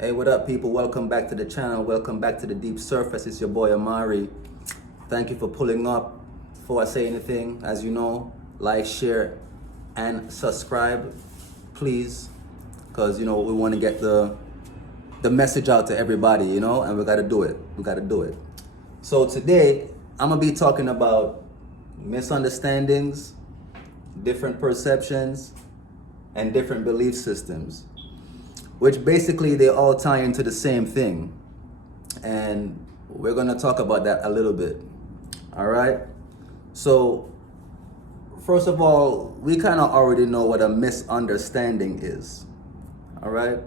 Hey, what up, people? Welcome back to the channel. Welcome back to the Deep Surface. It's your boy Amari. Thank you for pulling up. Before I say anything, as you know, like, share, and subscribe, please, because we want to get the message out to everybody, and we got to do it. We got to do it. So today, I'm gonna be talking about misunderstandings, different perceptions, and different belief systems, which basically they all tie into the same thing. And we're gonna talk about that a little bit. All right. So first of all, we kind of already know what a misunderstanding is. All right.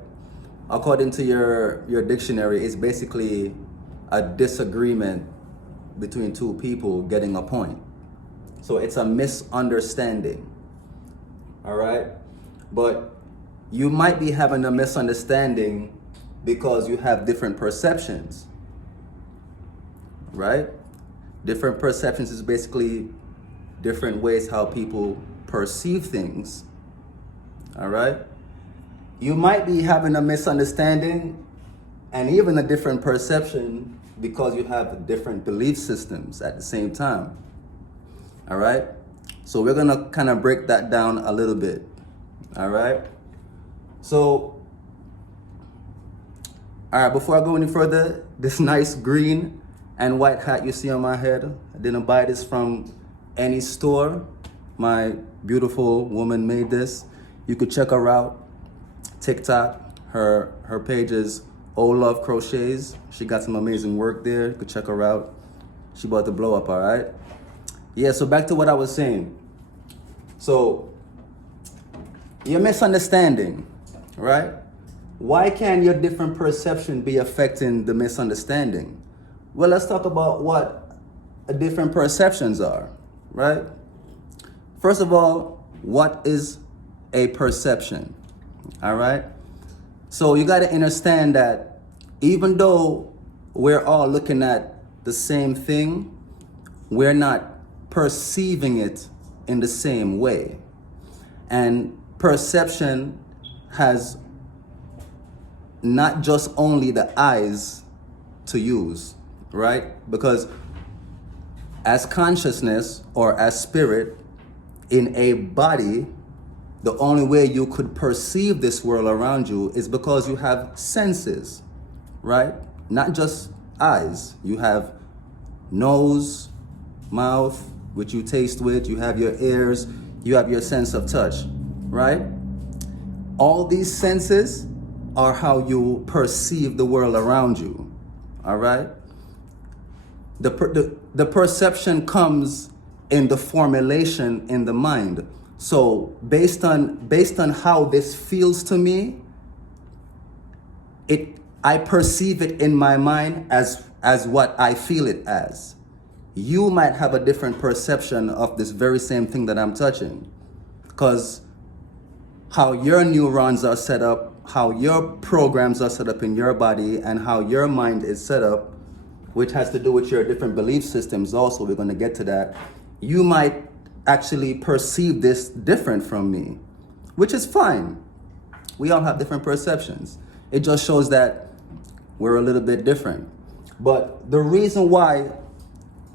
According to your dictionary, it's basically a disagreement between two people getting a point. So it's a misunderstanding. All right. But you might be having a misunderstanding because you have different perceptions, right? Different perceptions is basically different ways how people perceive things, all right? You might be having a misunderstanding and even a different perception because you have different belief systems at the same time, all right? So we're gonna kind of break that down a little bit, all right? So, all right, before I go any further, this nice green and white hat you see on my head, I didn't buy this from any store. My beautiful woman made this. You could check her out, TikTok. Her page is Oh Love Crochets. She got some amazing work there. You could check her out. She about to blow up, all right? Yeah, so back to what I was saying. So, your misunderstanding, right? Why can your different perception be affecting the misunderstanding? Well, let's talk about what different perceptions are, right? First of all, what is a perception? All right? So you got to understand that even though we're all looking at the same thing, we're not perceiving it in the same way. And perception has not just only the eyes to use, right? Because as consciousness or as spirit in a body, the only way you could perceive this world around you is because you have senses, right? Not just eyes. You have nose, mouth, which you taste with, you have your ears, you have your sense of touch, right? All these senses are how you perceive the world around you, all right? The perception comes in the formulation in the mind. So based on how this feels to me, I perceive it in my mind as what I feel it as. You might have a different perception of this very same thing that I'm touching, because how your neurons are set up, how your programs are set up in your body, and how your mind is set up, which has to do with your different belief systems also, we're going to get to that. You might actually perceive this different from me, which is fine. We all have different perceptions. It just shows that we're a little bit different. But the reason why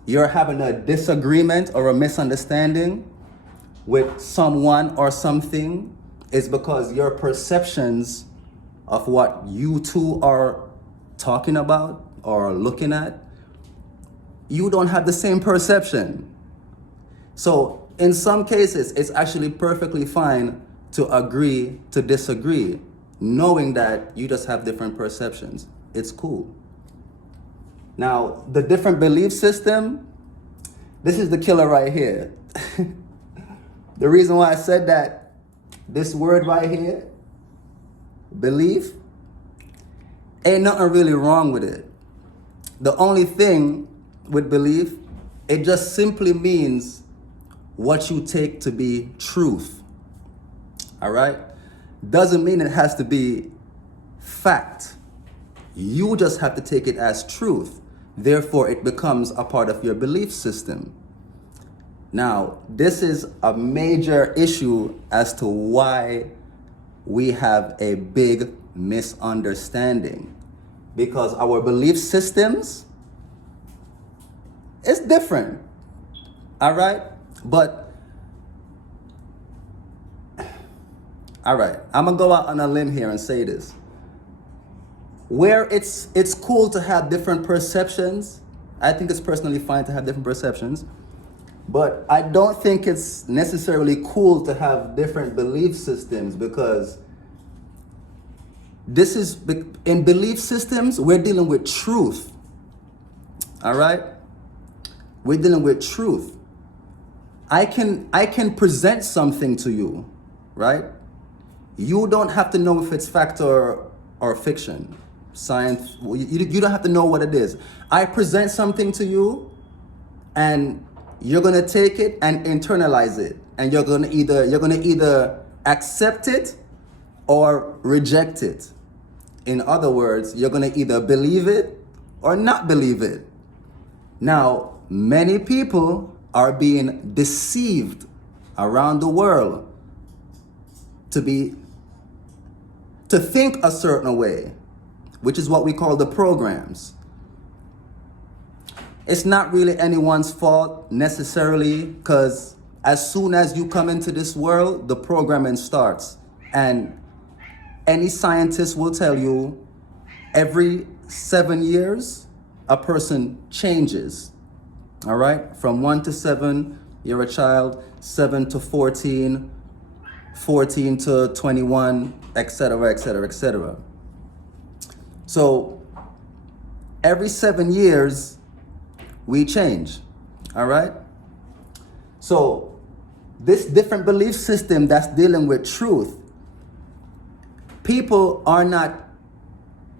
you're having a disagreement or a misunderstanding with someone or something is because your perceptions of what you two are talking about or looking at, you don't have the same perception. So in some cases, it's actually perfectly fine to agree to disagree, knowing that you just have different perceptions. It's cool. Now, the different belief system, this is the killer right here. The reason why I said that, this word right here, belief, ain't nothing really wrong with it. The only thing with belief, it just simply means what you take to be truth. All right? Doesn't mean it has to be fact. You just have to take it as truth. Therefore, it becomes a part of your belief system. Now, this is a major issue as to why we have a big misunderstanding, because our belief systems is different. All right? But all right, I'm gonna go out on a limb here and say this. Where it's cool to have different perceptions, I think it's personally fine to have different perceptions, but I don't think it's necessarily cool to have different belief systems, because this is, in belief systems, we're dealing with truth. All right? We're dealing with truth. I can present something to you, right? You don't have to know if it's fact or fiction. Science, you don't have to know what it is. I present something to you, and you're gonna take it and internalize it, and you're gonna either accept it or reject it. In other words, you're gonna either believe it or not believe it. Now, many people are being deceived around the world to think a certain way, which is what we call the programs. It's not really anyone's fault necessarily, because as soon as you come into this world, the programming starts. And any scientist will tell you every 7 years, a person changes. All right? From 1 to 7, you're a child, 7 to 14, 14 to 21, etc., etc., etc. So every 7 years, we change. All right? So this different belief system that's dealing with truth, people are not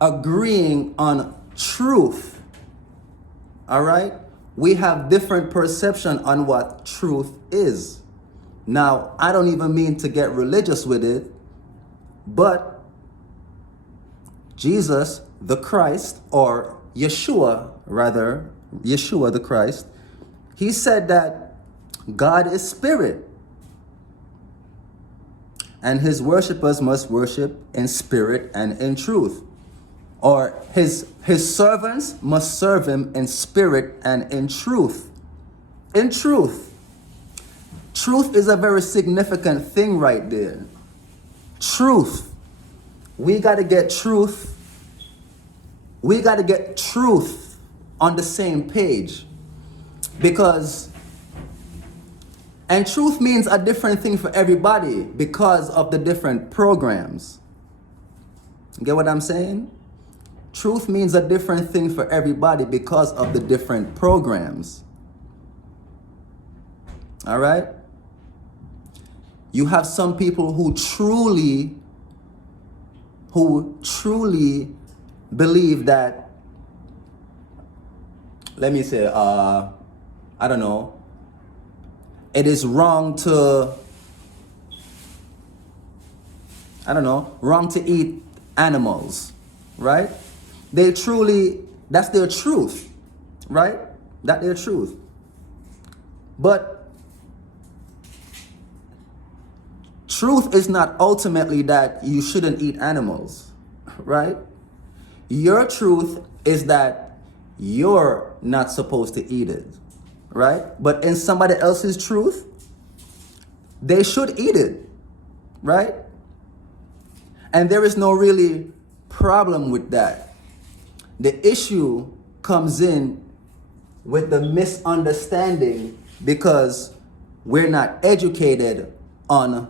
agreeing on truth. All right? We have different perception on what truth is. Now, I don't even mean to get religious with it, but Jesus, the Christ, or Yeshua, rather, Yeshua the Christ, he said that God is spirit, and his worshipers must worship in spirit and in truth. Or his servants must serve him in spirit and in truth. In truth. Truth is a very significant thing right there. Truth. We got to get truth. We got to get truth on the same page. And truth means a different thing for everybody because of the different programs. Get what I'm saying? Truth means a different thing for everybody because of the different programs. All right? You have some people who truly believe that, let me say, I don't know, it is wrong to, wrong to eat animals, right? That's their truth, right? That's their truth. But truth is not ultimately that you shouldn't eat animals, right? Your truth is that you're not supposed to eat it, right? But in somebody else's truth, they should eat it, right? And there is no really problem with that. The issue comes in with the misunderstanding because we're not educated on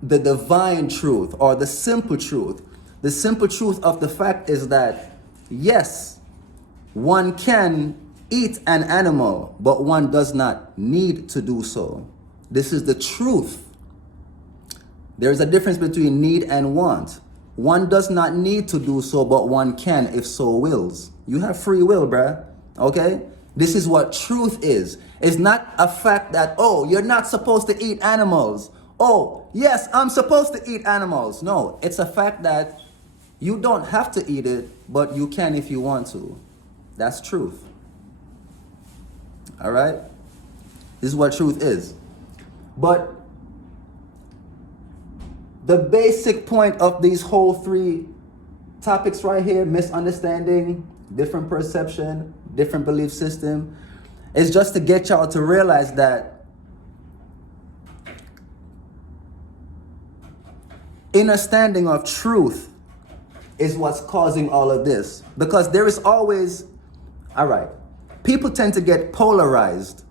the divine truth or the simple truth. The simple truth of the fact is that, yes, one can eat an animal, but one does not need to do so. This is the truth. There's a difference between need and want. One does not need to do so, but one can if so wills. You have free will, bruh. Okay? This is what truth is. It's not a fact that, oh, you're not supposed to eat animals. Oh, yes, I'm supposed to eat animals. No, it's a fact that you don't have to eat it, but you can if you want to. That's truth. All right? This is what truth is. But The basic point of these whole three topics right here, misunderstanding, different perception, different belief system, is just to get y'all to realize that understanding of truth is what's causing all of this. Because there is always, all right, people tend to get polarized,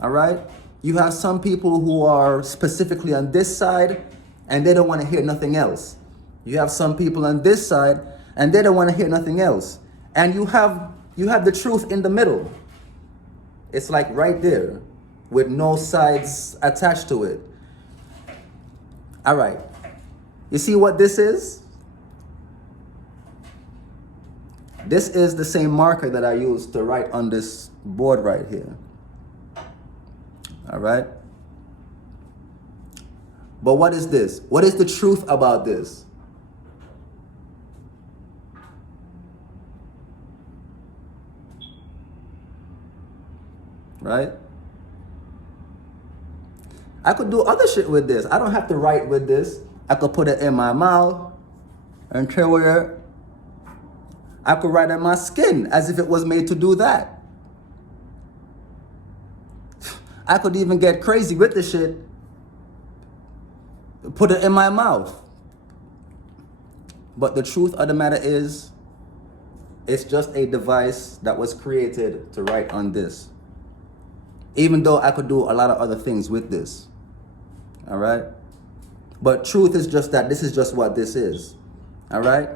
all right? You have some people who are specifically on this side and they don't want to hear nothing else. You have some people on this side and they don't want to hear nothing else. And you have the truth in the middle. It's like right there with no sides attached to it. All right. You see what this is? This is the same marker that I used to write on this board right here. All right. But what is this? What is the truth about this? Right? I could do other shit with this. I don't have to write with this. I could put it in my mouth and chew it. I could write on my skin as if it was made to do that. I could even get crazy with the shit. Put it in my mouth. But the truth of the matter is, it's just a device that was created to write on this. Even though I could do a lot of other things with this. All right? But truth is just that this is just what this is. All right?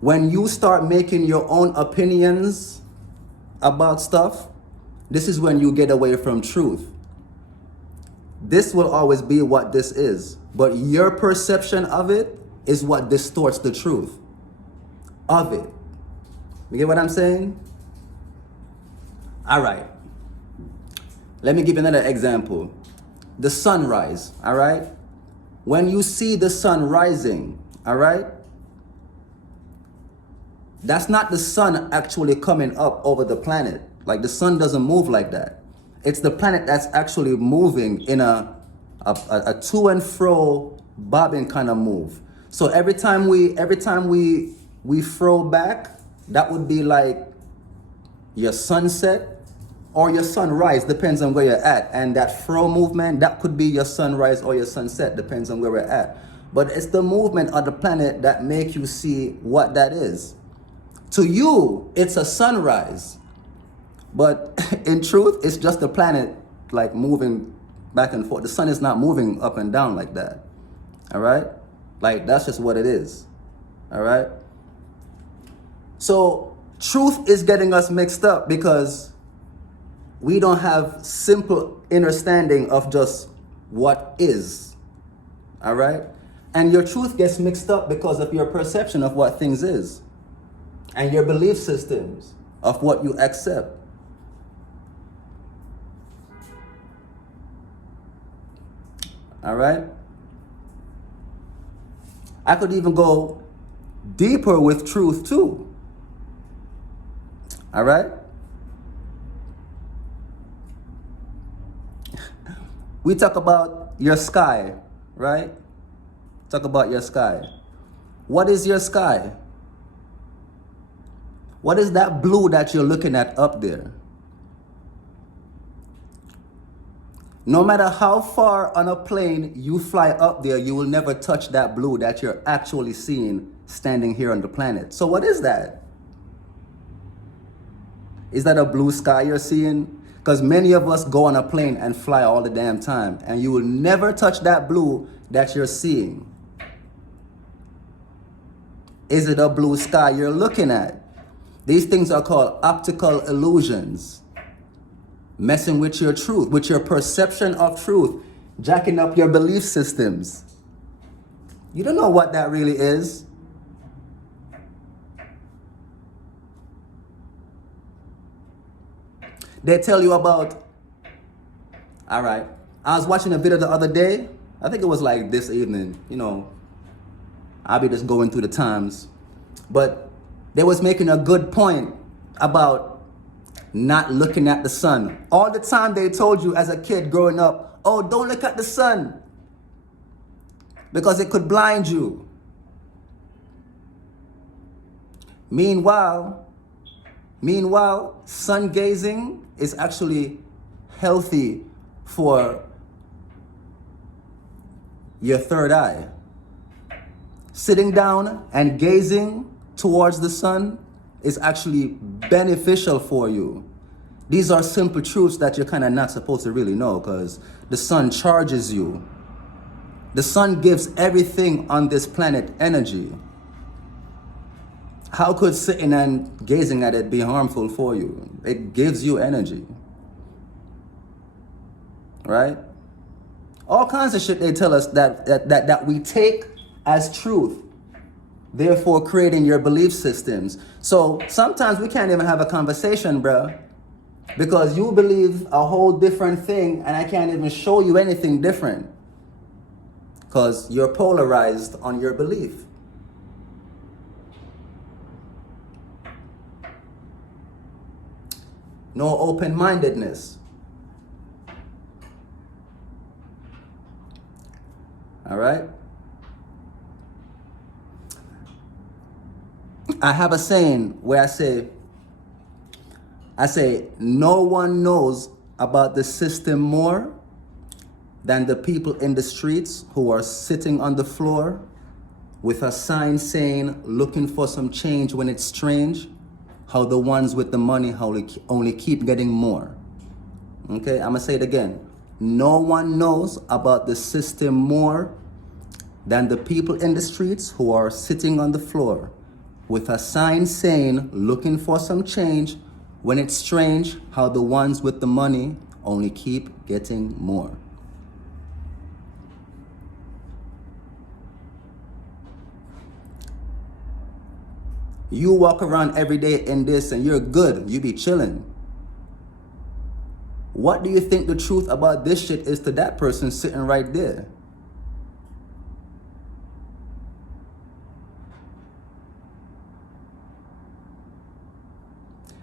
When you start making your own opinions about stuff, this is when you get away from truth. This will always be what this is. But your perception of it is what distorts the truth of it. You get what I'm saying? All right. Let me give you another example. The sunrise, all right? When you see the sun rising, all right? That's not the sun actually coming up over the planet. Like the sun doesn't move like that. It's the planet that's actually moving in a to and fro bobbing kind of move. So every time we throw back, that would be like your sunset or your sunrise, depends on where you're at. And that throw movement, that could be your sunrise or your sunset, depends on where we're at. But it's the movement of the planet that make you see what that is. To you, it's a sunrise. But in truth, it's just the planet like moving back and forth. The sun is not moving up and down like that. All right? Like that's just what it is. All right? So truth is getting us mixed up because we don't have simple understanding of just what is. All right? And your truth gets mixed up because of your perception of what things is and your belief systems of what you accept. All right? I could even go deeper with truth too. All right? We talk about your sky, right? Talk about your sky. What is your sky? What is that blue that you're looking at up there? No matter how far on a plane you fly up there, you will never touch that blue that you're actually seeing standing here on the planet. So what is that? Is that a blue sky you're seeing? Because many of us go on a plane and fly all the damn time, and you will never touch that blue that you're seeing. Is it a blue sky you're looking at? These things are called optical illusions. Messing with your truth, with your perception of truth, jacking up your belief systems. You don't know what that really is. They tell you about, all right, I was watching a video the other day. I think it was like this evening, you know, I'll be just going through the times. But they was making a good point about not looking at the sun. All the time they told you as a kid growing up, oh, don't look at the sun. because it could blind you. Meanwhile, sun gazing is actually healthy for your third eye. Sitting down and gazing towards the sun is actually beneficial for you. These are simple truths that you're kind of not supposed to really know, because the sun charges you. The sun gives everything on this planet energy. How could sitting and gazing at it be harmful for you? It gives you energy. Right? All kinds of shit they tell us that we take as truth, therefore creating your belief systems. So sometimes we can't even have a conversation, bruh, because you believe a whole different thing and I can't even show you anything different, because you're polarized on your belief. No open-mindedness. All right? I have a saying where I say, no one knows about the system more than the people in the streets who are sitting on the floor with a sign saying, looking for some change when it's strange, how the ones with the money only keep getting more. Okay, I'm gonna say it again. No one knows about the system more than the people in the streets who are sitting on the floor with a sign saying, looking for some change, when it's strange how the ones with the money only keep getting more. You walk around every day in this and you're good, you be chilling. What do you think the truth about this shit is to that person sitting right there?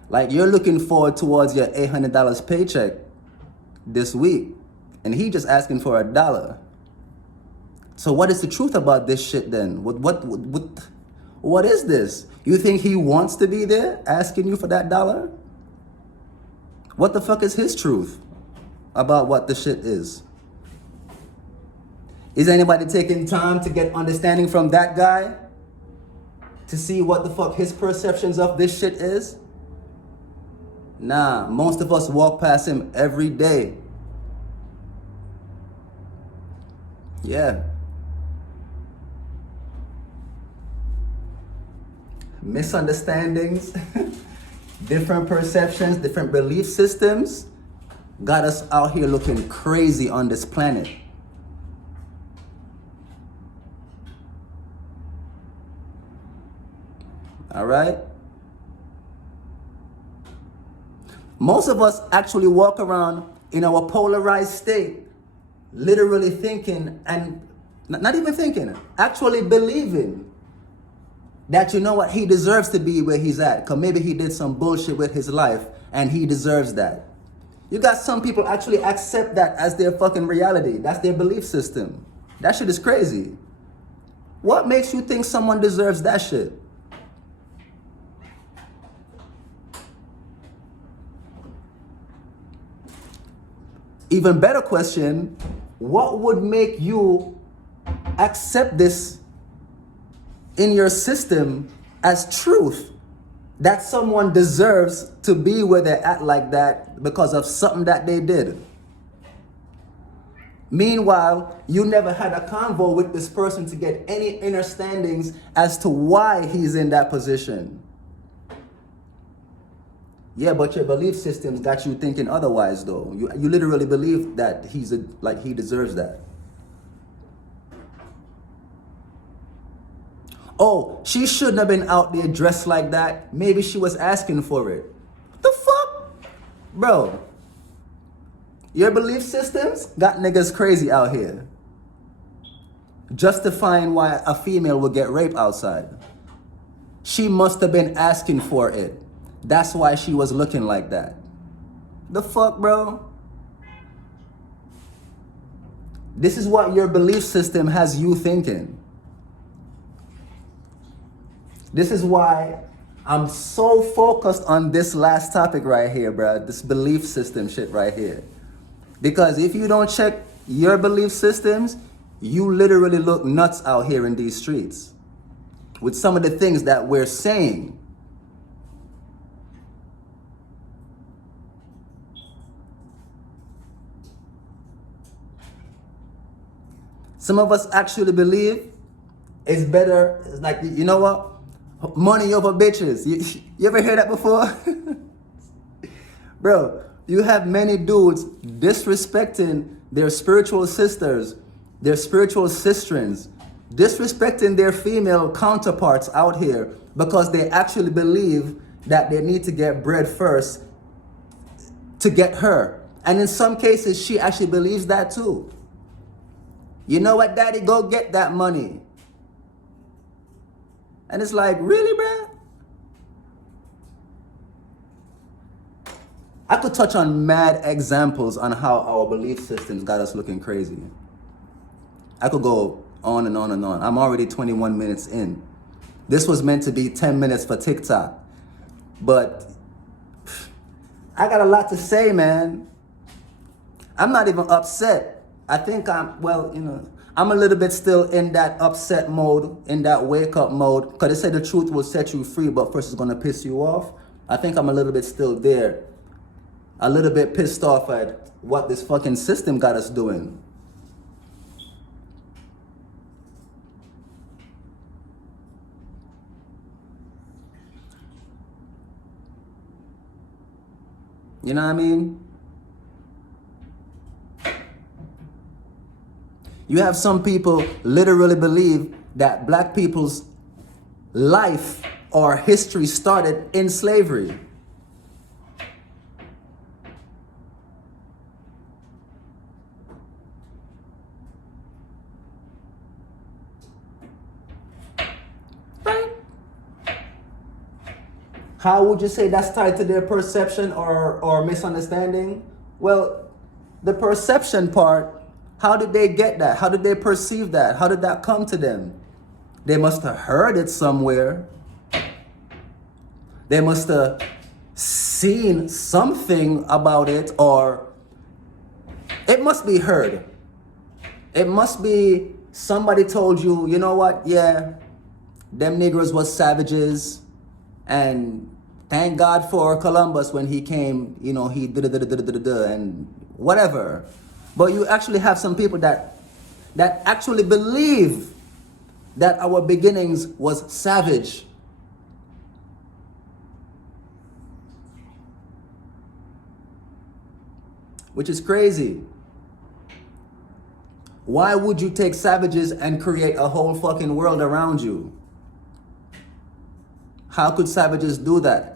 Like, you're looking forward towards your $800 paycheck this week, and he just asking for $1. So what is the truth about this shit then? What is this? You think he wants to be there asking you for that $1? What the fuck is his truth about what the shit is? Is anybody taking time to get understanding from that guy to see what the fuck his perceptions of this shit is? Nah, most of us walk past him every day. Yeah. Misunderstandings, different perceptions, different belief systems got us out here looking crazy on this planet. All right? Most of us actually walk around in our polarized state, literally thinking, and not even thinking, actually believing that, you know what, he deserves to be where he's at, because maybe he did some bullshit with his life and he deserves that. You got some people actually accept that as their fucking reality. That's their belief system. That shit is crazy. What makes you think someone deserves that shit? Even better question, what would make you accept this in your system as truth, that someone deserves to be where they're at like that because of something that they did? Meanwhile, you never had a convo with this person to get any understandings as to why he's in that position. Yeah, but your belief systems got you thinking otherwise, though. You literally believe that he deserves that. Oh, she shouldn't have been out there dressed like that. Maybe she was asking for it. What the fuck? Bro, your belief systems got niggas crazy out here, justifying why a female would get raped outside. She must have been asking for it. That's why she was looking like that. The fuck, bro? This is what your belief system has you thinking. This is why I'm so focused on this last topic right here, bro. This belief system shit right here. Because if you don't check your belief systems, you literally look nuts out here in these streets with some of the things that we're saying. Some of us actually believe it's better. It's like, you know what? Money over bitches. You ever hear that before? Bro, you have many dudes disrespecting their spiritual sisters, their spiritual sistrins, disrespecting their female counterparts out here because they actually believe that they need to get bread first to get her. And in some cases, she actually believes that too. You know what, daddy? Go get that money. And it's like, really, bruh? I could touch on mad examples on how our belief systems got us looking crazy. I could go on and on and on. I'm already 21 minutes in. This was meant to be 10 minutes for TikTok. But I got a lot to say, man. I'm not even upset. I think I'm a little bit still in that upset mode, in that wake up mode, because they say the truth will set you free, but first it's going to piss you off. I think I'm a little bit still there. A little bit pissed off at what this fucking system got us doing. You know what I mean? You have some people literally believe that black people's life or history started in slavery. Right? How would you say that's tied to their perception or misunderstanding? Well, the perception part, how did they get that? How did they perceive that? How did that come to them? They must have heard it somewhere. They must have seen something about it, or it must be heard. It must be somebody told you, you know what? Yeah, them Negroes was savages, and thank God for Columbus when he came, you know, he did and whatever. But you actually have some people that actually believe that our beginnings was savage. Which is crazy. Why would you take savages and create a whole fucking world around you? How could savages do that?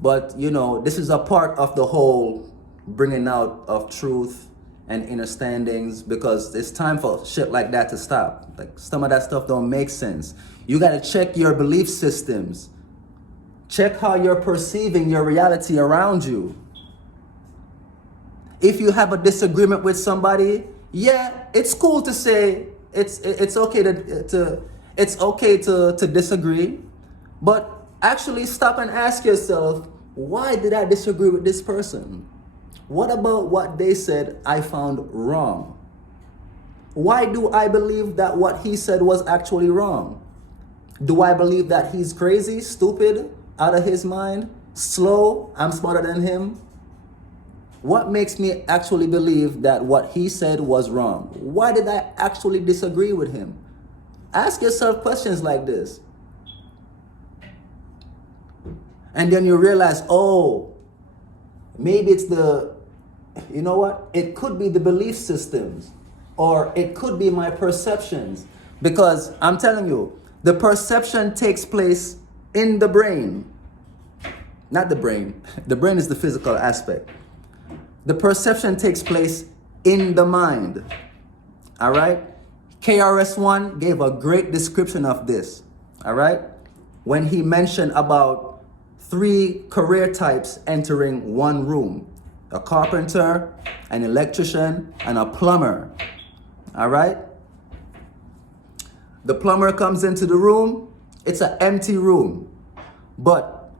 But, you know, this is a part of the whole bringing out of truth and understandings, because it's time for shit like that to stop. Like, some of that stuff don't make sense. You got to check your belief systems. Check how you're perceiving your reality around you. If you have a disagreement with somebody, yeah, it's cool to say it's okay to disagree, but actually stop and ask yourself, why did I disagree with this person? What about what they said I found wrong? Why do I believe that what he said was actually wrong? Do I believe that he's crazy, stupid, out of his mind, slow, I'm smarter than him? What makes me actually believe that what he said was wrong? Why did I actually disagree with him? Ask yourself questions like this. And then you realize, oh, maybe it's you know what? It could be the belief systems, or it could be my perceptions. Because I'm telling you, the perception takes place in the brain. Not the brain. The brain is the physical aspect. The perception takes place in the mind. All right? KRS-One gave a great description of this. All right? When he mentioned about three career types entering one room: a carpenter, an electrician, and a plumber. All right? The plumber comes into the room, it's an empty room. But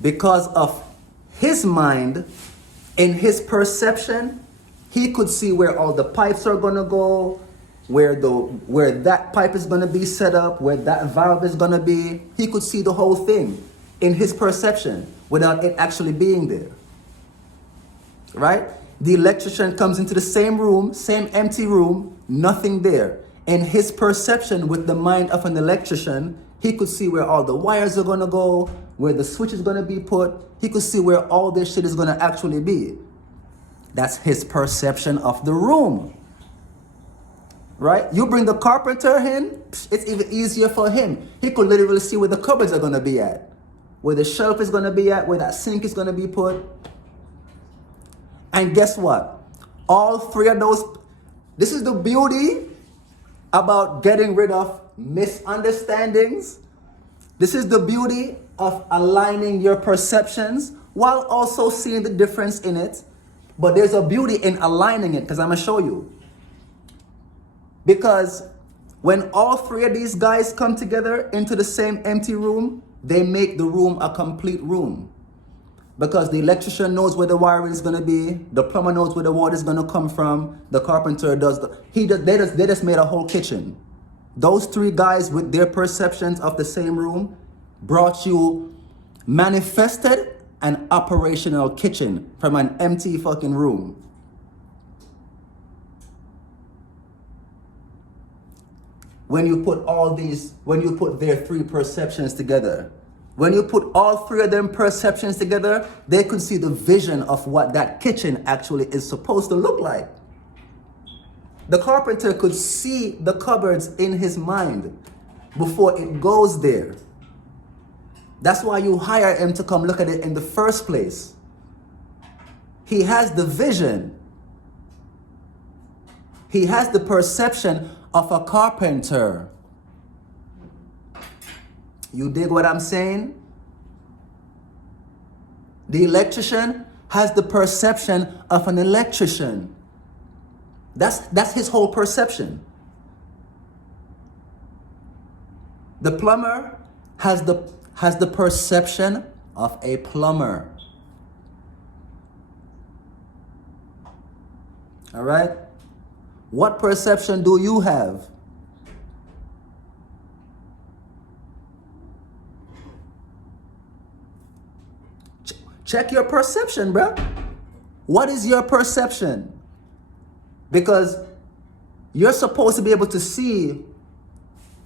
because of his mind, in his perception, he could see where all the pipes are gonna go, where that pipe is gonna be set up, where that valve is gonna be. He could see the whole thing in his perception without it actually being there. Right? The electrician comes into the same room, same empty room, nothing there. In his perception, with the mind of an electrician, he could see where all the wires are gonna go, where the switch is gonna be put. He could see where all this shit is gonna actually be. That's his perception of the room. Right? You bring the carpenter in, it's even easier for him. He could literally see where the cupboards are gonna be at, where the shelf is gonna be at, where that sink is gonna be put. And guess what? All three of those, this is the beauty about getting rid of misunderstandings. This is the beauty of aligning your perceptions while also seeing the difference in it. But there's a beauty in aligning it, because I'm going to show you. Because when all three of these guys come together into the same empty room, they make the room a complete room. Because the electrician knows where the wiring is going to be, the plumber knows where the water is going to come from, the carpenter does, they just made a whole kitchen. Those three guys with their perceptions of the same room brought you, manifested an operational kitchen from an empty fucking room. When you put their three perceptions together, when you put all three of them perceptions together, they could see the vision of what that kitchen actually is supposed to look like. The carpenter could see the cupboards in his mind before it goes there. That's why you hire him to come look at it in the first place. He has the vision. He has the perception of a carpenter. You dig what I'm saying? The electrician has the perception of an electrician. That's his whole perception. The plumber has the perception of a plumber. All right? What perception do you have? Check your perception, bro. What is your perception? Because you're supposed to be able to see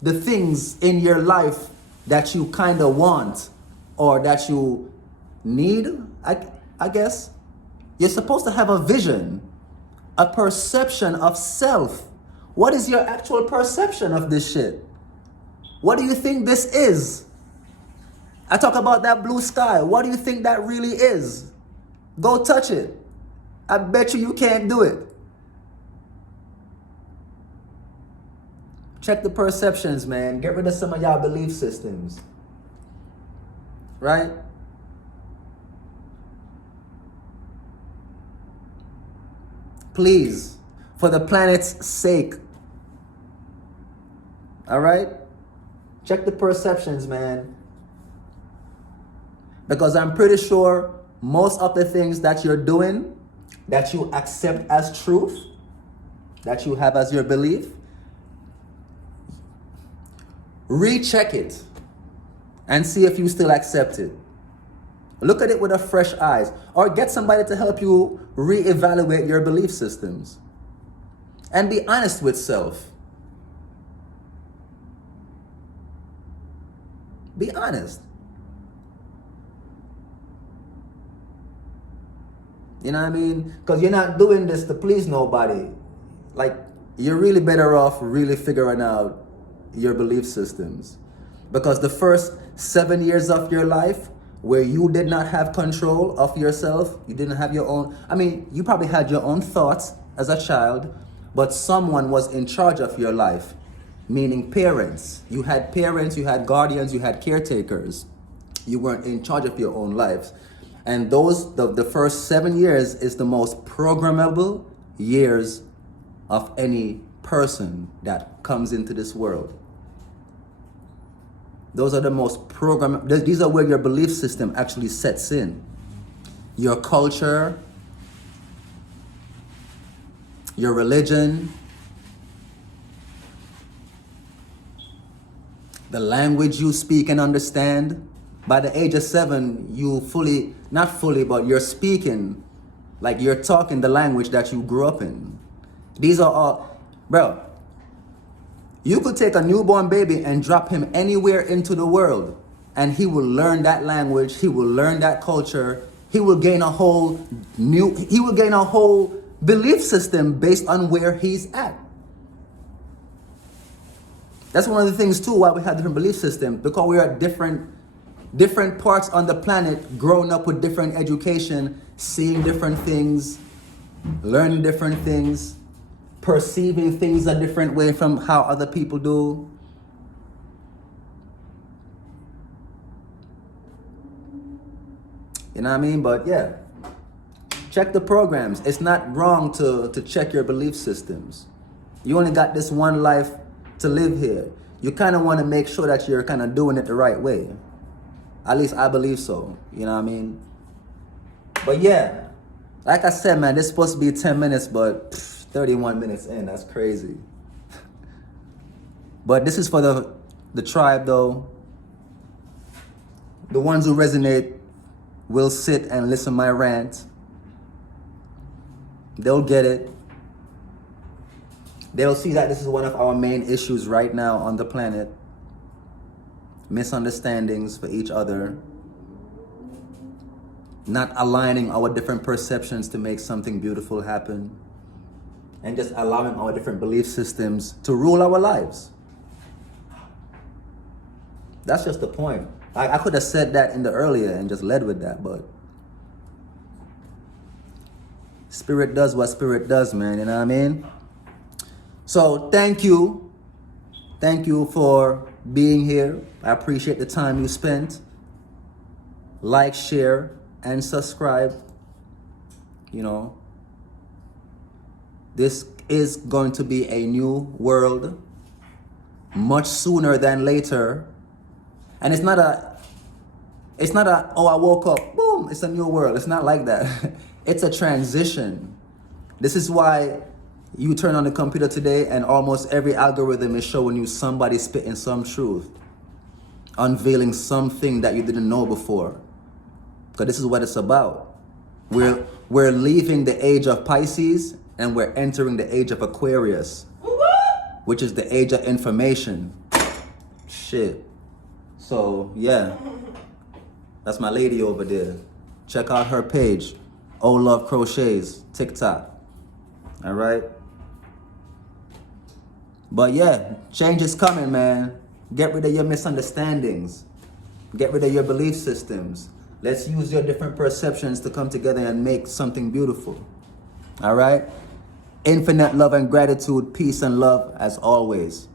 the things in your life that you kind of want or that you need, I guess. You're supposed to have a vision, a perception of self. What is your actual perception of this shit? What do you think this is? I talk about that blue sky. What do you think that really is? Go touch it. I bet you can't do it. Check the perceptions, man. Get rid of some of y'all belief systems. Right? Please, for the planet's sake. All right? Check the perceptions, man. Because I'm pretty sure most of the things that you're doing, that you accept as truth, that you have as your belief, recheck it and see if you still accept it. Look at it with a fresh eyes, or get somebody to help you reevaluate your belief systems. And be honest with self. Be honest. You know what I mean? Because you're not doing this to please nobody. Like, you're really better off really figuring out your belief systems. Because the first 7 years of your life where you did not have control of yourself, you didn't have your own, I mean, you probably had your own thoughts as a child, but someone was in charge of your life, meaning parents. You had parents, you had guardians, you had caretakers. You weren't in charge of your own lives. And the first 7 years is the most programmable years of any person that comes into this world. Those are the most these are where your belief system actually sets in. Your culture, your religion, the language you speak and understand. By the age of 7, you not fully, but you're speaking, like you're talking the language that you grew up in. These are all, bro, you could take a newborn baby and drop him anywhere into the world, and he will learn that language, he will learn that culture, he will gain a whole belief system based on where he's at. That's one of the things too why we have different belief systems, because we are at different parts on the planet, growing up with different education, seeing different things, learning different things, perceiving things a different way from how other people do. You know what I mean? But yeah, check the programs. It's not wrong to check your belief systems. You only got this one life to live here. You kind of want to make sure that you're kind of doing it the right way. At least I believe so. You know what I mean? But yeah, like I said, man, this is supposed to be 10 minutes, but 31 minutes in, that's crazy. But this is for the tribe though. The ones who resonate will sit and listen to my rant. They'll get it. They'll see that this is one of our main issues right now on the planet. Misunderstandings for each other. Not aligning our different perceptions to make something beautiful happen. And just allowing our different belief systems to rule our lives. That's just the point. I could have said that in the earlier and just led with that, but Spirit does what Spirit does, man, you know what I mean? So thank you. Thank you for being here. I appreciate the time you spent. Like, share, and subscribe. You know, this is going to be a new world much sooner than later. And it's not a, oh, I woke up, boom, it's a new world. It's not like that. It's a transition. This is why you turn on the computer today and almost every algorithm is showing you somebody spitting some truth, unveiling something that you didn't know before. Because this is what it's about. We're leaving the age of Pisces and we're entering the age of Aquarius, which is the age of information. Shit. So yeah, that's my lady over there. Check out her page, Oh Love Crochets, TikTok. All right. But yeah, change is coming, man. Get rid of your misunderstandings. Get rid of your belief systems. Let's use your different perceptions to come together and make something beautiful. All right? Infinite love and gratitude, peace and love as always.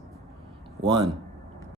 One.